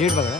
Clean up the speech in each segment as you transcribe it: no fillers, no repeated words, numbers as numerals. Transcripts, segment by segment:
नीट बघा.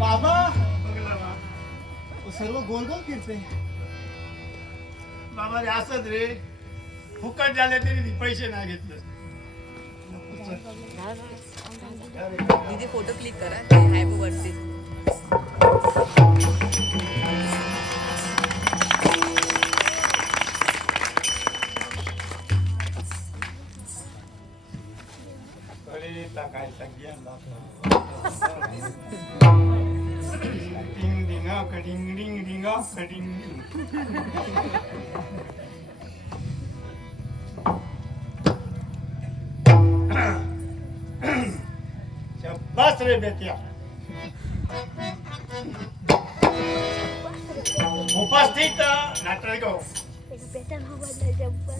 बाबा सर्व गोल गोल फिरते बाबा रे असंच रे फुकट झाले तरी पैसे नाही घेतले दीदी फोटो क्लिक करा हाय वरती अरे काय सांगिया डिंग डिंगा कडिंग डिंग डिंगा कडिंग बस रे बेटिया उपस्थित नाटक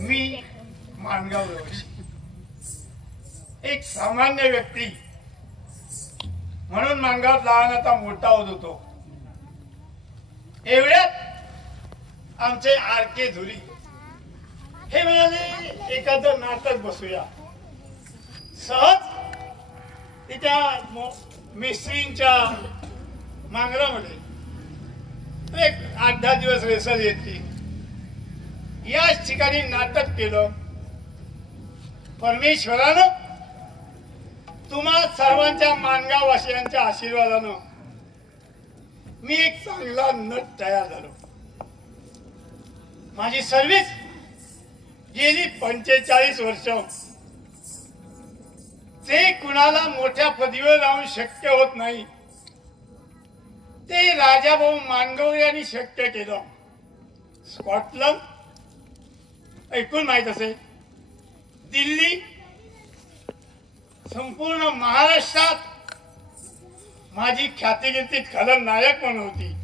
मी मानगाव रहिवासी एक सामान्य व्यक्ती म्हणून मानगावात लहानाचा मोठा होत होतो एवढ्यात आमचे आरके धुरी हे म्हणाले एखादं नाटक बसूया. सहज तिच्या मिस्त्रींच्या मांगरामध्ये एक 8-10 दिवस रेसल येतली. याच ठिकाणी नाटक केलं. परमेश्वरानं तुम्हा सर्वांच्या माणगाववासियांच्या आशीर्वादानं मी एक चांगला नट तयार झालो. माझी सर्व्हिस गेली 45 वर्ष. ते कुणाला मोठ्या पदवीवर राहून शक्य होत नाही, ते राजाभाऊ मांडवरे यांनी शक्य केलं. स्कॉटलंड ऐकून माहित असेल, दिल्ली, संपूर्ण महाराष्ट्रात माझी ख्यातिकीर्ती खलनायक म्हणून होती.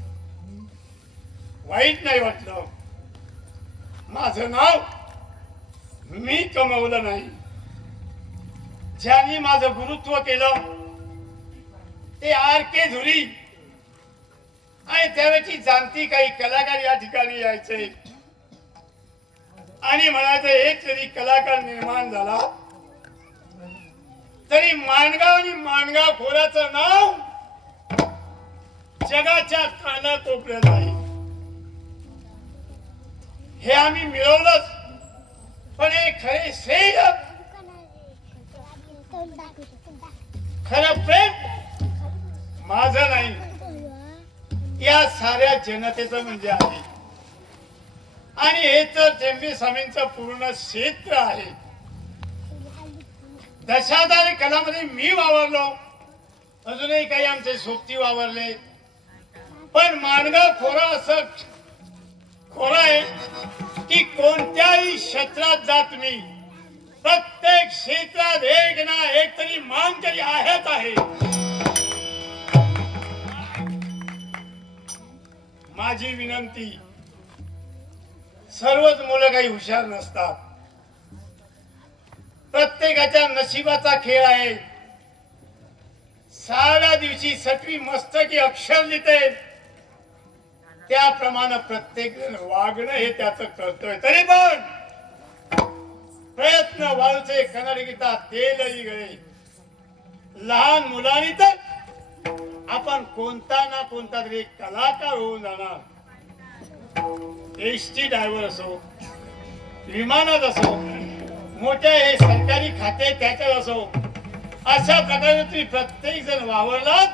वाईट नाही वाटलं. माझं नाव मी कमवलं नाही. ज्यांनी माझं गुरुत्व केलं ते R.K. धुरी आणि त्यावेळची जाणती काही कलाकार या ठिकाणी यायचे आणि म्हणायचं एक जरी कलाकार निर्माण झाला तरी माणगाव आणि माणगाव खोऱ्याचं नाव जगाच्या कानाकोपऱ्यात आहे. हे आम्ही मिळवलंच, पण हे खरे श्रेय, खरं प्रेम माझं नाही, या साऱ्या जनतेचं म्हणजे आहे. आणि हे तर टेंबे स्वामींचं पूर्ण क्षेत्र आहे. दशावतार कलामध्ये मी वावरलो, अजूनही काही आमचे सोबती वावरले, पण माणगाव खोरा असं खोरा आहे की कोणत्याही क्षेत्रात जा तुम्ही, प्रत्येक क्षेत्रात एक ना एक तरी मानकरी आहेच आहे. माझी विनंती, सर्वच मुलं काही हुशार नसतात. प्रत्येकाच्या नशिबाचा खेळ आहे. 6व्या दिवशी 6वी मस्तकी अक्षर लिहिते, त्याप्रमाणे प्रत्येक जण वागणं हे त्याचं कर्तव्य. तरी पण प्रयत्न वाळूचे कन्नड गीता तेलही गळे. लहान मुलांनी तर आपण कोणता ना कोणता तरी कलाकार होऊन जाणार. एसटी ड्रायव्हर असो, विमानात असो, मोठ्या हे सरकारी खाते त्याच्यात असो, अशा प्रकारे तुम्ही प्रत्येक जण वावरलात,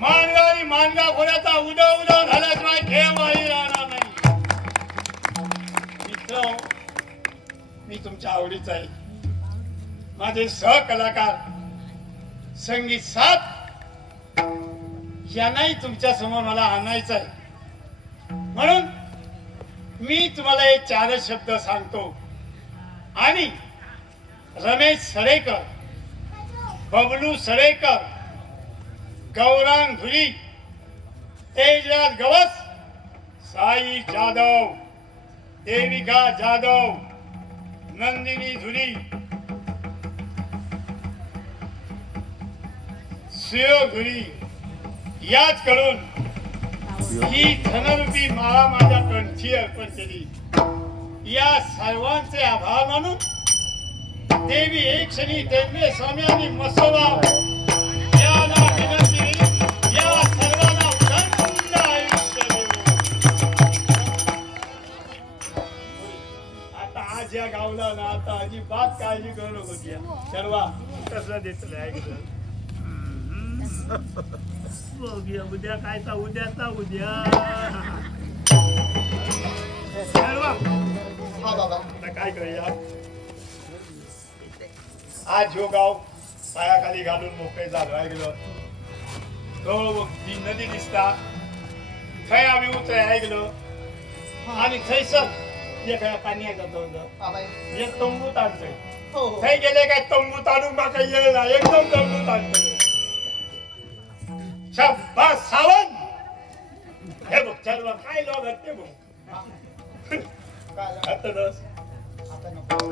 माणगाव आणि माणगाव खोऱ्याचा उदव झाल्याशिवाय खेळही राहणार नाही. मित्र, मी तुमच्या आवडीचा आहे. माझे सहकलाकार संगीत साथ यांनाही तुमच्या समोर मला आणायचं आहे. म्हणून मी तुम्हाला हे 4 शब्द सांगतो आणि रमेश सडेकर, बबलू सडेकर, गौरांग धुरी, तेजराज गवस, साई जाधव, देविका जाधव, नंदिनी धुरी, सुयोग धुरी याच कडून ही धनरूपी माळा माझ्या कंठी अर्पण केली. या सर्वांचे आभार मानून देवी एक क्षणी टेंबे स्वामी आणि मसोबा याला विनंती, या सर्वांना उदंड आयुष्य देवो. आता आज या गावला ना, आता अजिबात काळजी करू नको. सर्वा कसं देत ऐकलं बघूया उद्या कायचा उद्याचा उद्या. काय करूया आज जो गाव पायाखाली घालून मोकळे झालो ऐकलं, तो ती नदी दिसता थंय आम्ही उतराय ऐकलं आणि थंयसर एक पाणी जातो, एक तंबू ताणतोय. थंय गेले काय तंबू ताणून बाका येईल ना, एकदम तंबू ताणतोय. शाबास सावंत, हे बघ चल बघ काय लोक ते बघ.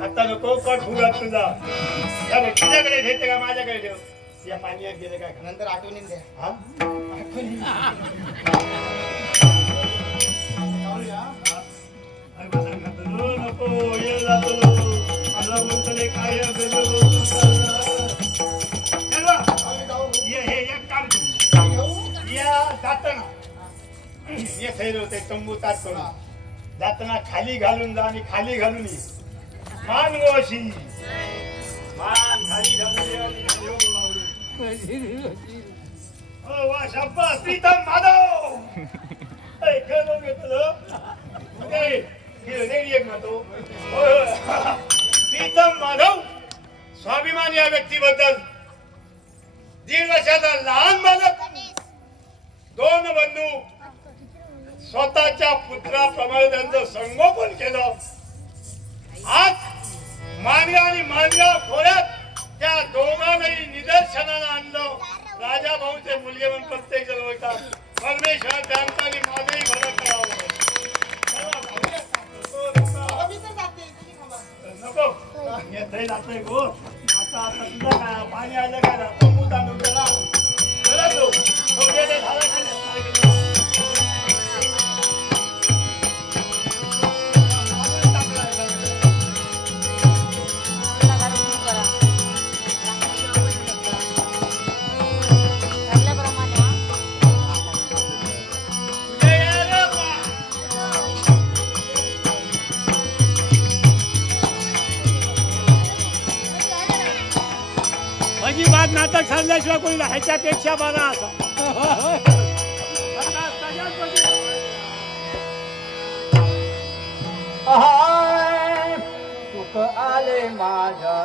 आता नको कट हुरात तुझा. या बघ तुझ्याकडे घेते का माझ्याकडे ठेव. या पाण्यात गेले काय नंतर आठवणीन द्या. हा नको ये जातो. ये थैर होते तंबू ताट करून जाताना खाली घालून जा आणि खाली घालून ये मान गोशी मान खाली घालून ये आणि खाली वर लावून. हो वा शाबास प्रीतम माधव ए खेळ बघ घेतलं ओके खेळ रेडी एक मातो प्रीतम माधव स्वाभिमान या व्यक्तीबद्दल 1.5 वर्षाचा लहान बालक 2 बंधू स्वतःच्या पुत्राप्रमाणे त्यांचं संगोपन केलं. आज मानव्या आणि मानव्या खोऱ्यात त्या दोघांनाही निदर्शनाला आणलं. राजा भाऊचे मुलगे म्हणून प्रत्येक जण होतात. परमेश्वर त्यांचा आणि माझंही भलं करावं. नको येतही जातोय गो आता तुझं काय पाणी आलं काय ना तंबू तांदूळ गेला चला तो गेले झाला खाली अजिबात नाटक सांगल्याशिवाय कोणी ह्याच्यापेक्षा बरा असा सुख आले माझ्या